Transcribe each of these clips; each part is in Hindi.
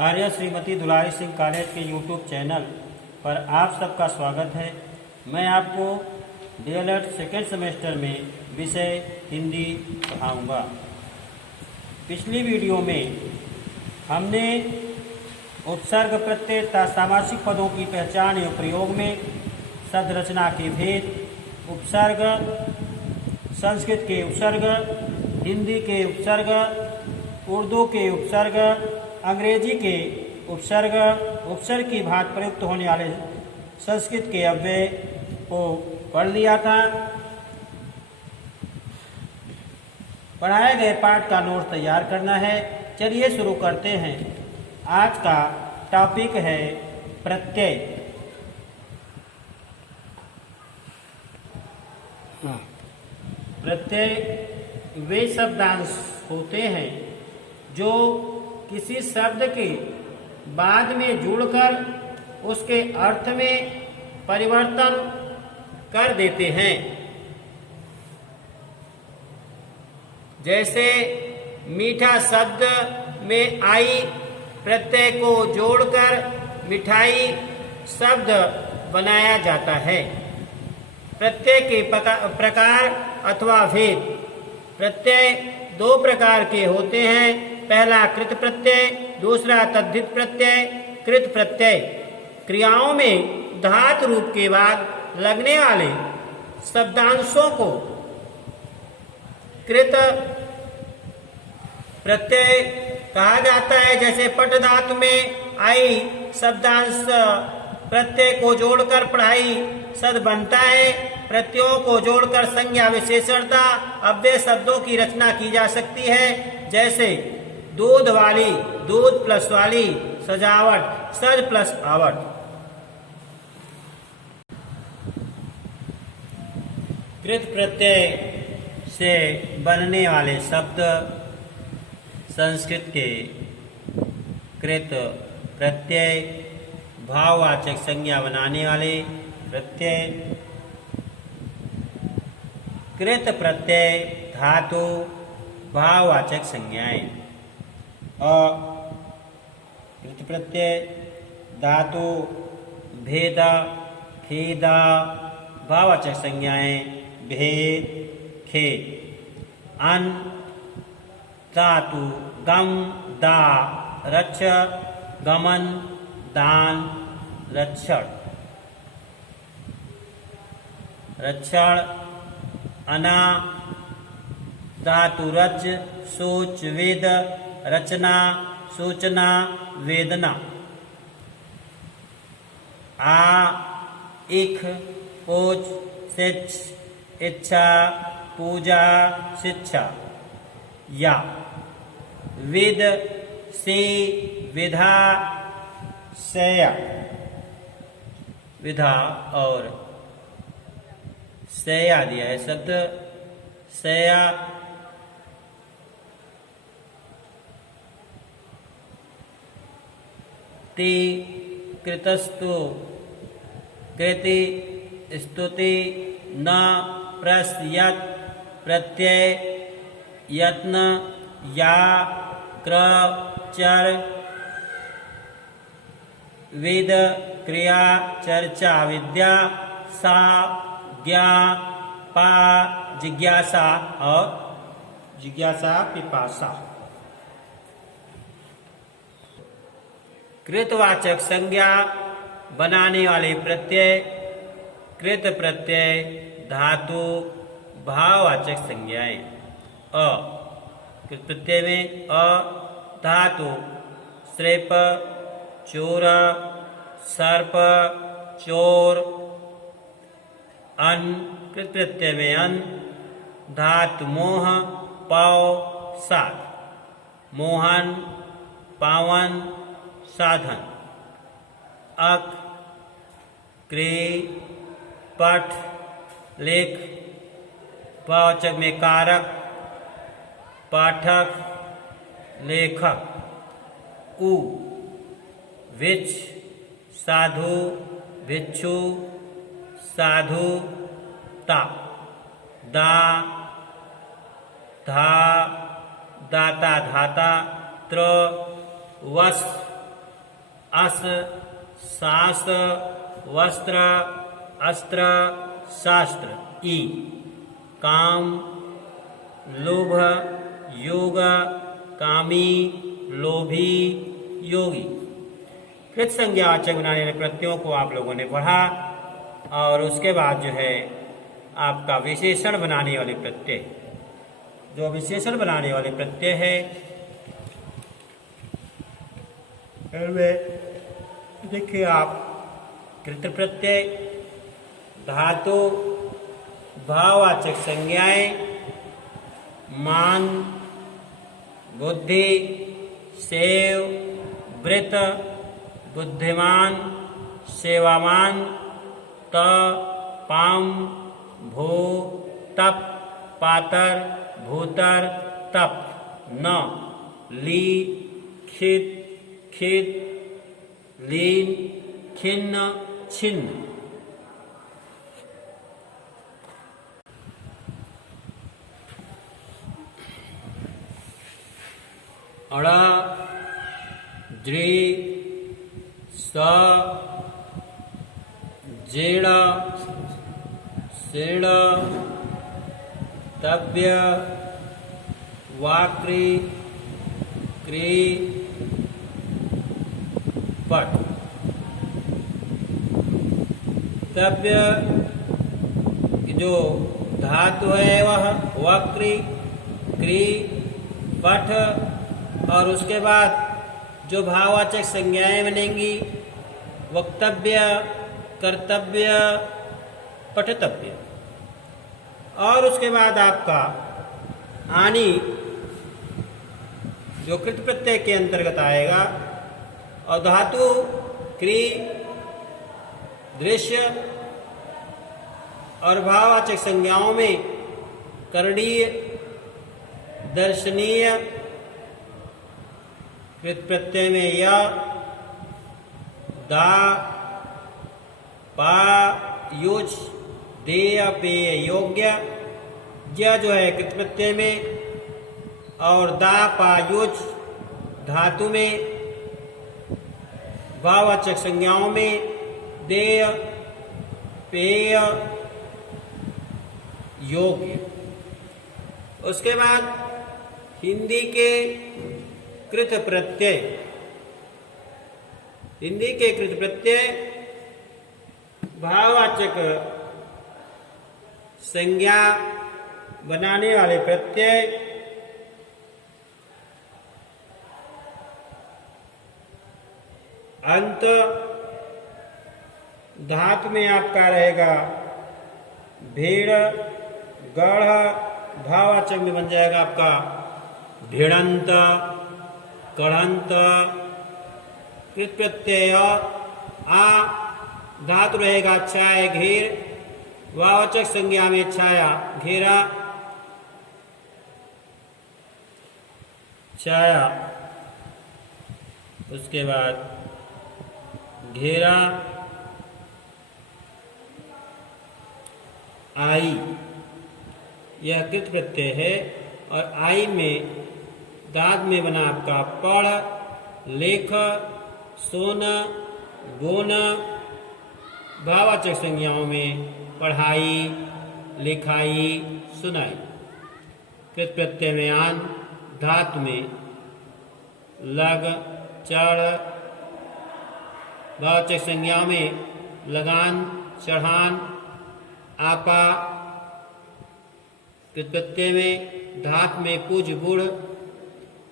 आर्य श्रीमती दुलारी सिंह कॉलेज के यूट्यूब चैनल पर आप सबका स्वागत है। मैं आपको डीएलएड सेकेंड सेमेस्टर में विषय हिंदी पढ़ाऊँगा। पिछली वीडियो में हमने उपसर्ग प्रत्यय तथा सामासिक पदों की पहचान एवं प्रयोग में शब्द रचना के भेद, उपसर्ग, संस्कृत के उपसर्ग, हिंदी के उपसर्ग, उर्दू के उपसर्ग, अंग्रेजी के उपसर्ग, उपसर्ग की भांति प्रयुक्त होने वाले संस्कृत के अव्यय को पढ़ लिया था। पढ़ाए गए पाठ का नोट तैयार करना है। चलिए शुरू करते हैं। आज का टॉपिक है प्रत्यय। प्रत्यय वे शब्दांश होते हैं जो किसी शब्द के बाद में जुड़कर उसके अर्थ में परिवर्तन कर देते हैं। जैसे मीठा शब्द में आई प्रत्यय को जोड़कर मिठाई शब्द बनाया जाता है। प्रत्यय के प्रकार अथवा भेद। प्रत्यय दो प्रकार के होते हैं। पहला कृत प्रत्यय, दूसरा तद्धित प्रत्यय। कृत प्रत्यय क्रियाओं में धातु रूप के बाद लगने वाले शब्दांशों को कृत प्रत्यय कहा जाता है। जैसे पट धातु में आई शब्दांश प्रत्यय को जोड़कर पढ़ाई शब्द बनता है। प्रत्ययों को जोड़कर संज्ञा विशेषणता अव्यय शब्दों की रचना की जा सकती है। जैसे दूध वाली, दूध प्लस वाली, सजावट, सज प्लस आवट। कृत प्रत्यय से बनने वाले शब्द संस्कृत के कृत प्रत्यय, भाववाचक संज्ञा बनाने वाले प्रत्यय। कृत प्रत्यय धातु, भाववाचक संज्ञाएं। कृत प्रत्यय धातु, भेदा, खेदा, भाववाचक संज्ञाएं भेद, खेद। अन धातु, गम, दा, रक्ष, गमन, दान, रक्षण। रक्षण। अना धातु, रच, सोच, वेद, रचना, सूचना, वेदना। आ, इख, ओच, सिच, इच्छा, पूजा, शिक्षा। या विद, से, विधा, सया। विधा और सया दिया है शब्द। सया ति, कृतस्तु, कृति, स्तुति, न, प्रस, यत्, प्रत्यय, यत्न, या, क्र, चर, विद, क्रिया, चर्चा, विद्या, सा, ज्ञा, पा, जिज्ञासा और जिज्ञासा, पिपासा। कृतवाचक संज्ञा बनाने वाले प्रत्यय। कृत प्रत्यय धातु, भाववाचक संज्ञाएं। अ कृत प्रत्यय में अ धातु, श्रेप, चोर, सर्प, चोर। अन कृत प्रत्यय में अन धातु, मोह, पाव, साध, मोहन, पावन, साधन। अक क्रिय, पठ, लेख, भाववाचक में कारक, पाठक, लेखक। उ विच, साधु, भिक्षु, साधु, ता, दा, धा, दाता, धाता, त्र, वस, अस, सास, वस्त्र, अस्त्र, शास्त्र, ई, काम, लोभ, योग, कामी, लोभी, योगी। कृत संज्ञावाचक बनाने वाले प्रत्ययों को आप लोगों ने पढ़ा और उसके बाद जो है आपका विशेषण बनाने वाले प्रत्यय, जो विशेषण बनाने वाले प्रत्यय है देखिए आप कृत प्रत्यय, धातु, भाववाचक संज्ञाएं, मान, बुद्धि, सेव, वृत, बुद्धिमान, सेवामान, त, पाम, भू, तप, पातर, भूतर, तप, न, ली, खित, खित, लीन, खिन्न, छिन्न। अड़, दृ, स, जेड़, सेड़, तव्य, वाक्री, क्री, पट। तव्य जो धातु है वह वक्री, क्री, पठ, और उसके बाद जो भाववाचक संज्ञाएं बनेंगी वक्तव्य, कर्तव्य, पठतव्य। और उसके बाद आपका आनी जो कृत प्रत्यय के अंतर्गत आएगा, और धातु, क्री, दृश्य और भाववाचक संज्ञाओं में करणीय, दर्शनीय, कृत प्रत्यय में य, दा, पा, युज, देय, पेय, योग्य। य जो है कृत प्रत्यय में, और दा, पा, युज धातु में, भाववाचक संज्ञाओं में देय, पेय, योग्य। उसके बाद हिंदी के कृत प्रत्यय, हिंदी के कृत प्रत्यय भाववाचक संज्ञा बनाने वाले प्रत्यय अंत धातु में आपका रहेगा भेड़, गढ़, भाववाचक में बन जाएगा आपका भिड़ंत, कढ़ंत। कृत प्रत्यय आ धातु रहेगा छाया, घेर, भाववाचक संज्ञा में छाया, घेरा, छाया। उसके बाद घेरा, आई, यह कृत प्रत्यय है। और आई में दाद में बना आपका पढ़, लेख, सोन, गोन, भाववाचक संज्ञाओं में पढ़ाई, लिखाई, सुनाई। कृत प्रत्यय में आन, धातु में लग, चढ़, भाववाचक संज्ञाओं में लगान, चढ़ान, आपा। कृत प्रत्यय में धातु में पूज, बुढ़,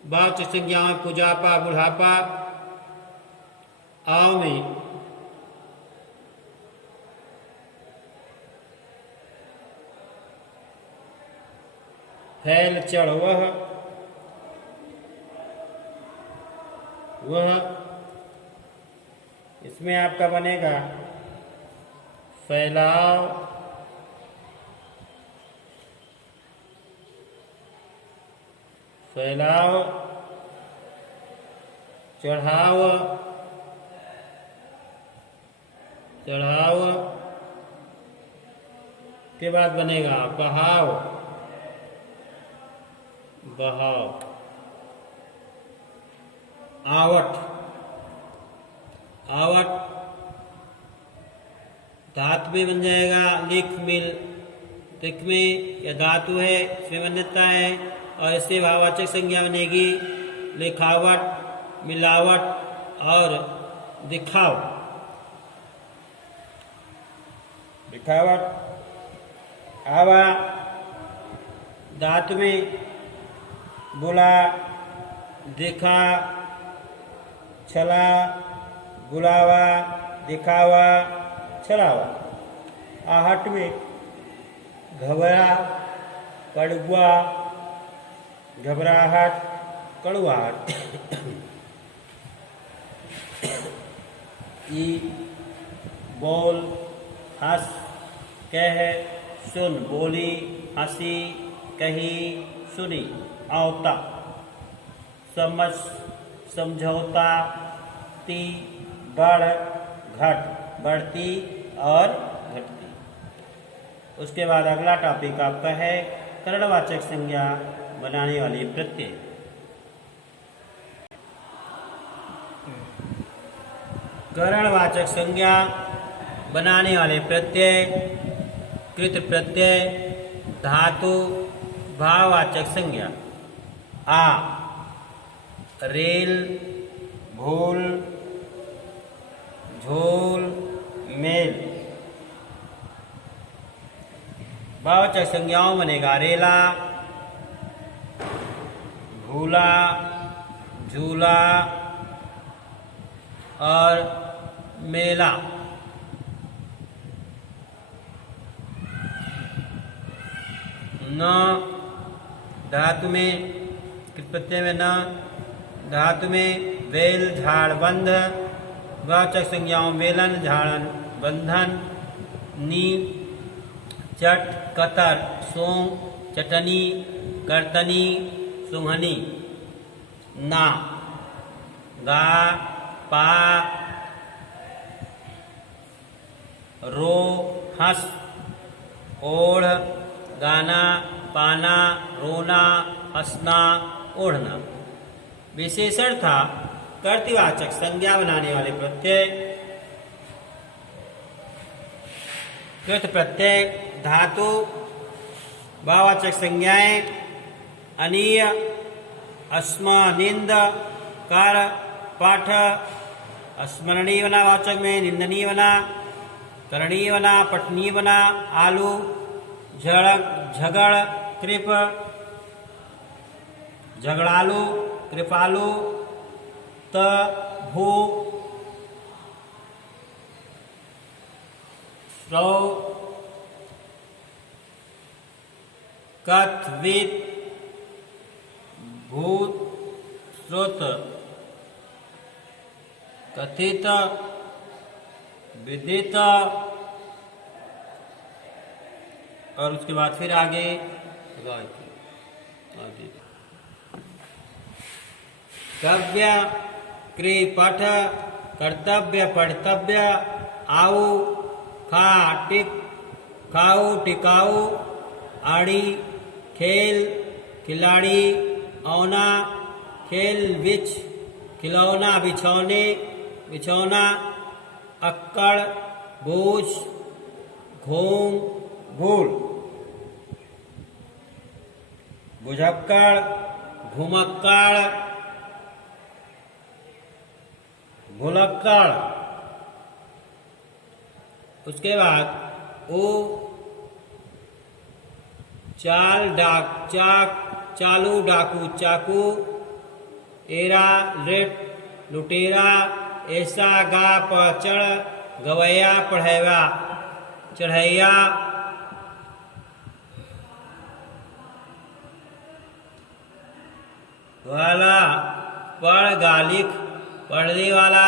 भाववाचक संज्ञाओं में पुजापा, बुढ़ापा। आव में फैल, चढ़, वह। इसमें आपका बनेगा फैलाव, फैलाव, चढ़ाव, चढ़ाव। के बाद बनेगा बहाव, बहाव। आवट, आवट धातु में बन जाएगा। लिख मिल, लिख में यह धातु है, इसमें वन्यता है और इससे भाववाचक संज्ञा बनेगी लिखावट, मिलावट और दिखाव। दिखावट। आवा धातु में बुला, दिखा, छला, बुलावा, दिखावा, छलावा। आहट में घबरा, कड़वा, घबराहट, कड़वाहट। ई बोल, हंस, कह, सुन, बोली, हंसी, कही, सुनी। आवता समझ, समझौता, ती, बढ़, घट, बढ़ती और घटती। उसके बाद अगला टॉपिक आपका है करणवाचक संज्ञा बनाने वाले प्रत्यय। करणवाचक संज्ञा बनाने वाले प्रत्यय, कृत प्रत्यय, धातु, भाववाचक संज्ञा। आ, रेल, भूल, झोल, मेल। भाववाचक संज्ञाओं बनेगा रेला, भूला, झूला और मेला। न धातु में, कृत प्रत्यय में न, धातु में वेल, झाड़, बंध। वाचक संज्ञाओं वेलन, झाड़न, बंधन। नी, चट, कतर, सोंग, चटनी, करतनी, सुंघनी। ना, गा, पा, रो, हंस, ओढ़, गाना, पाना, रोना, हंसना, ओढ़ना। विशेषण था कर्तृवाचक संज्ञा बनाने वाले प्रत्यय। कृत प्रत्यय, धातु, भाववाचक संज्ञाएं अनीय, अस्म, निंद, कर, पाठ। स्मरणीय बना वाचक में, निंदनीय बना, करणीय बना, पठनीय बना। आलू, झड़क, झगड़, कृप, झगड़ालू, कृपालू। त, भू, श्रौ, कथ, वित, भूत, श्रोत, कथित, विदित। और उसके बाद फिर आगे कव्य, क्रि, पठ, कर्तव्य, पठतव्य। आऊ, खा, टिक, खाऊ, टिकाऊ। आड़ी, खेल, खिलाड़ी। औना, खेल, बिछ, खिलौना, बिछौने, बिछौना। अक्कड़, बूझ, घूम, भूल। बुझक्कड़, घुमक्कड़, भुलक्कड़। उसके बाद ओ, चाल, डाक, चाक, चालू, डाकू, चाकू। एरा, लेट, लुटेरा। ऐसा, गा, पचड़, गवैया, पढ़ैया, चढ़ैया। वाला, पढ़, गालिक, पढ़ने वाला,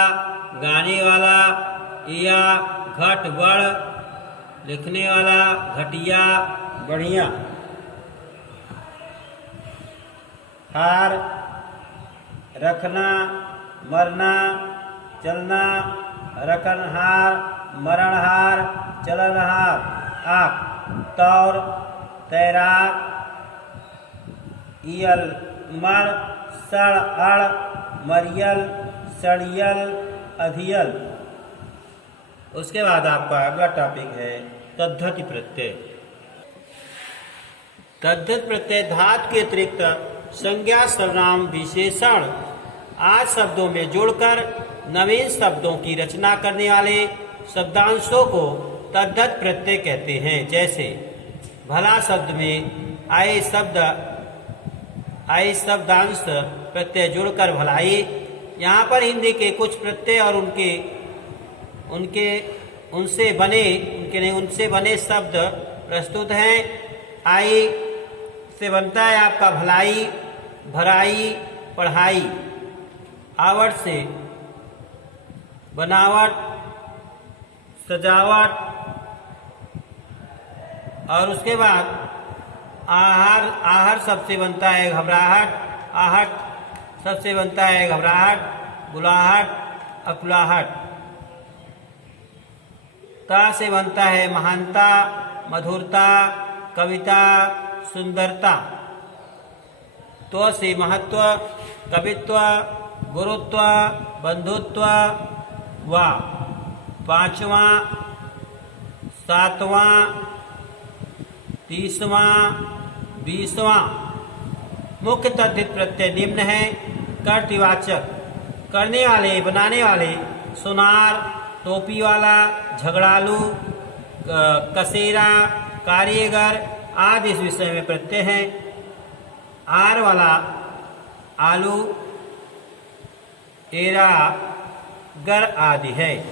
गाने वाला। इया, घट, बड़, लिखने वाला, घटिया, बढ़िया। हार, रखना, मरना, चलना। रखनहार, मरणहार, चलनहार। आक, तौर, तैराक। इयल, मर, सड़ अड़ मरियल सड़ियल अधियल। उसके बाद आपका अगला टॉपिक है तद्धति प्रत्यय। तद्धति प्रत्यय धातु के अतिरिक्त संज्ञा सर्वनाम विशेषण आज शब्दों में जोड़कर नवीन शब्दों की रचना करने वाले शब्दांशों को तद्धत प्रत्यय कहते हैं। जैसे भला शब्द में आए शब्दांश प्रत्यय जोड़कर भलाई। यहाँ पर हिंदी के कुछ प्रत्यय और उनसे बने शब्द प्रस्तुत हैं। आई से बनता है आपका भलाई, भराई, पढ़ाई। आवट से बनावट, सजावट। और उसके बाद आहर शब्द से बनता है घबराहट। आहट शब्द से बनता है घबराहट, बुलाहट, अकुलाहट। ता से बनता है महानता, मधुरता, कविता, सुंदरता। तो से महत्व, कवित्व, गुरुत्व, बंधुत्व। वा पांचवा, सातवां, 30वां, 20वां। मुख्य तद्धित प्रत्यय निम्न है। कर्तृवाचक करने वाले, बनाने वाले, सुनार, टोपी वाला, झगड़ालू, कसेरा, कारीगर आदि इस विषय में प्रत्यय हैं। आर वाला आलू, एरा, गर आदि है।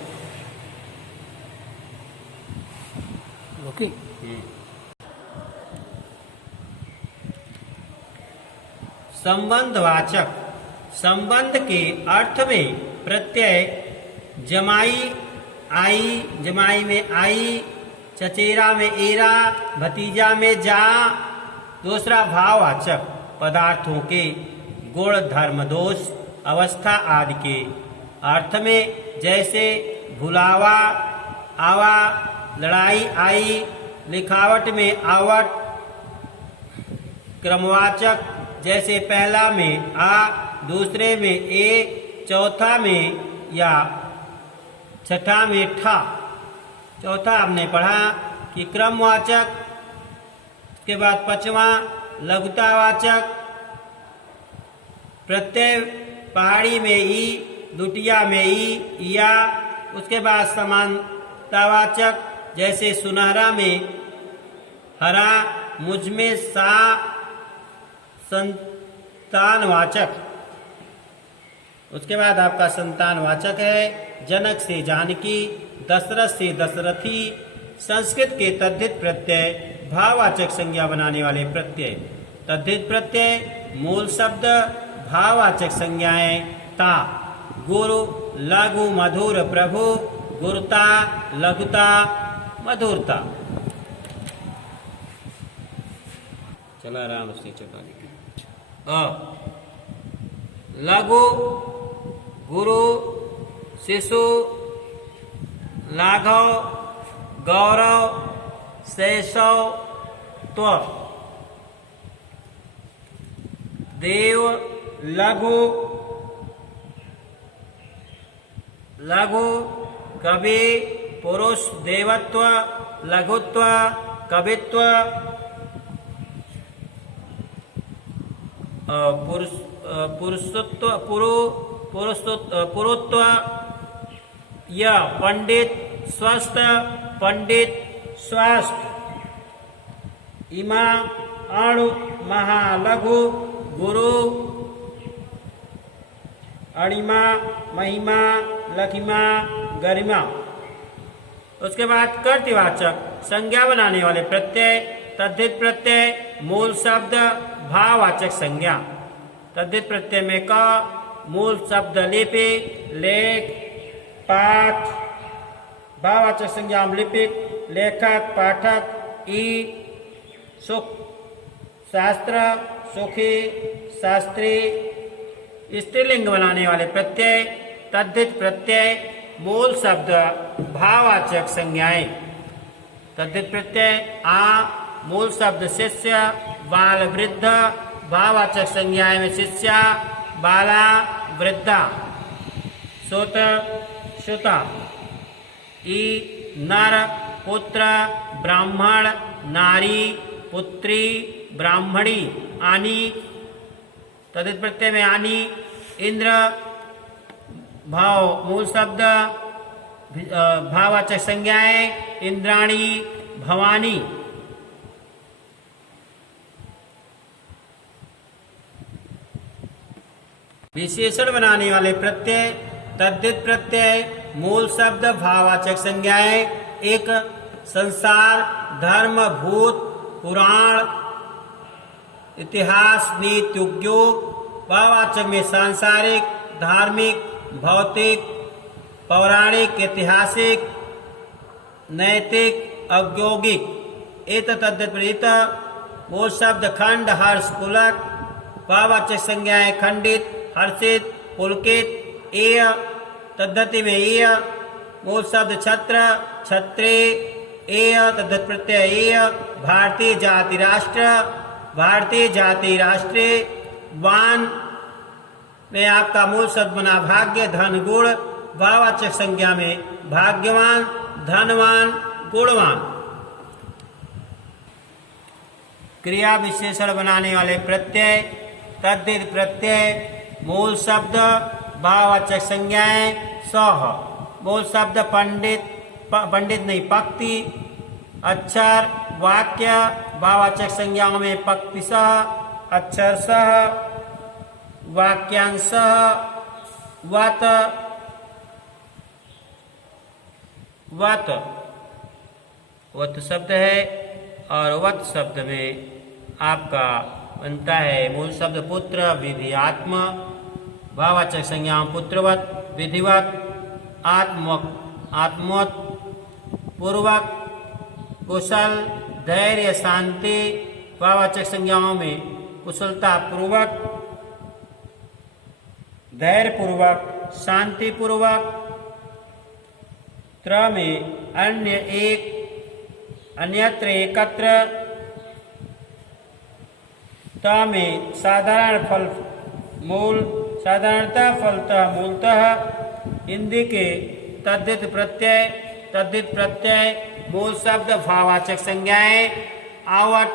ओके। संबंधवाचक संबंध के अर्थ में प्रत्यय जमाई, आई, जमाई में आई, चचेरा में एरा, भतीजा में जा। दूसरा भाववाचक पदार्थों के गुण, धर्म, दोष, अवस्था आदि के अर्थ में। जैसे भुलावा, आवा, लड़ाई, आई, लिखावट में आवट। क्रमवाचक जैसे पहला में आ, दूसरे में ए, चौथा में या, छठा में ठा। चौथा हमने पढ़ा कि क्रमवाचक। के बाद पांचवा लघुतावाचक। प्रत्यय पहाड़ी में ई, लुटिया में ई, या। उसके बाद समानतावाचक जैसे सुनहरा में हरा, मुझ में सा। संतानवाचक। उसके बाद आपका संतानवाचक है जनक से जानकी, दशरथ से दशरथी। संस्कृत के तद्धित प्रत्यय भाववाचक संज्ञा बनाने वाले प्रत्यय। तद्धित प्रत्यय मूल शब्द, भाववाचक संज्ञाएं ता, गुरु, लघु, मधुर, प्रभु, गुरुता, लघुता, मधुरता। चला राम से चटा लघु, गुरु, शिशु, लाघव, गौरव, शैशव, त्व। देव, लघु, कवि, पुरुष, देवत्व, लघुत्व, कवित्व। पुरुत्व, या पंडित, स्वस्थ, पंडित, स्वास्थ्य। इमा, अणु, महा, लघु, गुरु, अणिमा, महिमा, लघिमा, गरिमा। उसके बाद कर्तृवाचक संज्ञा बनाने वाले प्रत्यय। तद्धित प्रत्यय मूल शब्द, भाववाचक संज्ञा। तद्धित प्रत्यय में क मूल शब्द लिपि, लेख, पाठ। भाववाचक संज्ञा में लिपिक, लेखक, पाठक। ई सुख, शास्त्र, सुखी, शास्त्री। स्त्रीलिंग बनाने वाले प्रत्यय। तद्धित प्रत्यय मूल शब्द, भाववाचक संज्ञाएं। तद्धित प्रत्यय आ मूल शब्द शिष्य, बाल, वृद्ध। भाववाचक संज्ञाएं में शिष्या, बाला वृद्धा। सुत सुता। ई नर पुत्र ब्राह्मण नारी पुत्री ब्राह्मणी। आनी तदित प्रत्यय में आनी। इंद्र भाव मूल शब्द भाववाचक संज्ञाएं इंद्राणी भवानी। विशेषण बनाने वाले प्रत्यय तद्धित प्रत्यय मूल शब्द भाववाचक संज्ञाएं एक संसार धर्म भूत पुराण इतिहास नीति उद्योग। भाववाचक में सांसारिक धार्मिक भौतिक पौराणिक ऐतिहासिक नैतिक औद्योगिक। एत तद्धित मूल शब्द खंड हर्ष पुलक। भाववाचक संज्ञाएं खंडित हर्षित पुलकित। एय तद्धति में एय मूल शब्द छत्र छत्रे। एय तद्धित प्रत्यय एय। भारतीय जाति राष्ट्र भारतीय जाति राष्ट्रे। वान में आपका मूल शब्द बना भाग्य धन गुण। भाववाचक संज्ञा में भाग्यवान धनवान गुणवान। क्रिया विशेषण बनाने वाले प्रत्यय तद्धित प्रत्यय मूल शब्द भाववाचक संज्ञाएं सह। मूल शब्द पंडित पंडित नहीं पंक्ति अक्षर वाक्य। भाववाचक संज्ञाओं में पंक्ति सह अक्षर सह वाक्यांश वत वत वत शब्द है और वत शब्द में आपका बनता है मूल शब्द पुत्र विधियात्म। भाववाचक संज्ञा पुत्रवत विधिवत आत्मवत पूर्वक कुशल धैर्य शांति। भाववाचक संज्ञाओं में कुशलता पूर्वक धैर्य पूर्वक शांति पूर्वक। त्र में अन्य एक अन्यत्र एकत्र। त में साधारण फल मूल साधारणतः फलतः मूलतः। हिंदी के तद्धित प्रत्यय मूल शब्द भाववाचक संज्ञाएं आवट।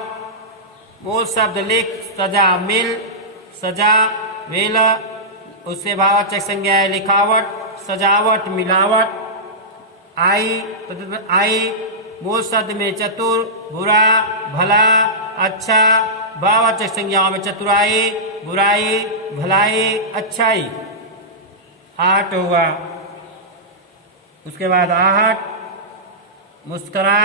मूल शब्द लिख सजा मिल सजा वेल। उससे भाववाचक संज्ञाएं लिखावट सजावट मिलावट। आई मूल शब्द में चतुर बुरा भला अच्छा। भाववाचक संज्ञाओं में चतुराई बुराई भलाई अच्छाई। आहट हुआ उसके बाद आहट मुस्करा